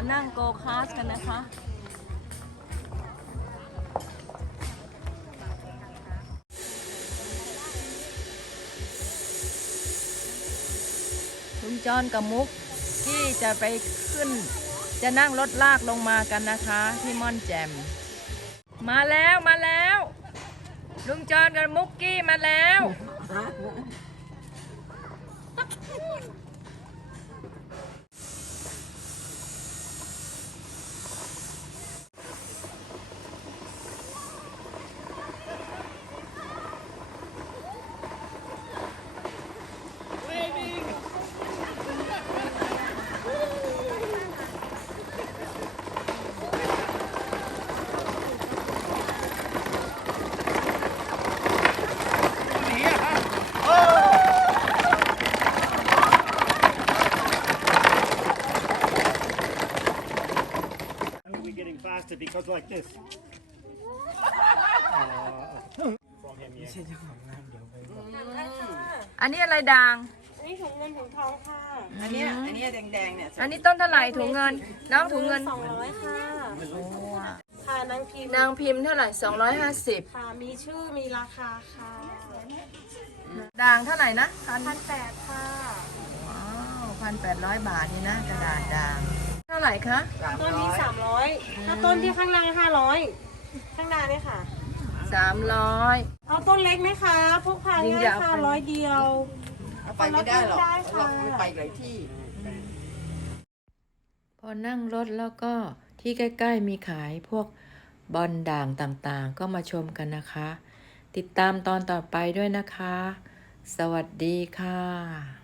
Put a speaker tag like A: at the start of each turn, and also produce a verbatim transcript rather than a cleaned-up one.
A: นั่งโกคาร์ทกันนะคะลุงจอนกับมุกที่จะไปขึ้นจะนั่งรถลากลงมากันนะคะที่ม่อนแจ่มมาแล้วมาแล้วลุงจอนกับมุกกี้มาแล้ว
B: faster because like this. From him, yeah.
A: อันนี้อะไรด่าง
C: อันนี้ถุงเงินถุงทองค่ะ
D: อันเนี้ยอันเนี้ยแดงๆเนี่ย
A: อันนี้ต้นเท่าไหร่ถุงเงินน้องถุงเงิน
C: สองร้อยค่ะค่ะนางพิมพ์
A: นางพิมพ์เท่าไหร่สองร้อยห้าสิบ
C: ค่ะมีชื่อมีราคาค่ะ
A: ด่างเท่าไหร่นะพัน
C: พันแปดค่ะ
A: ว้าวพันแปดร้อยบาทนี่นะกระดาษด่างเท่าไหร่คะ
C: ต้นนี้สามร้อยถ้าต้นที่ข้างล่างห้าร้อยข้างหน้าเนี่ยค่ะ
A: สามร้อย
C: เอาต้นเล็กไหมคะพกพาง่ายค่ะร้อยเดียว
D: เอาไปไม่ได้หรอก
C: ได้
D: เรา
C: ค่ะ
D: ไม่ไปหลายที่
A: พอนั่งรถแล้วก็ที่ใกล้ๆมีขายพวกบอลด่างต่างๆก็มาชมกันนะคะ ติดตามตอนต่อไปด้วยนะคะ สวัสดีค่ะ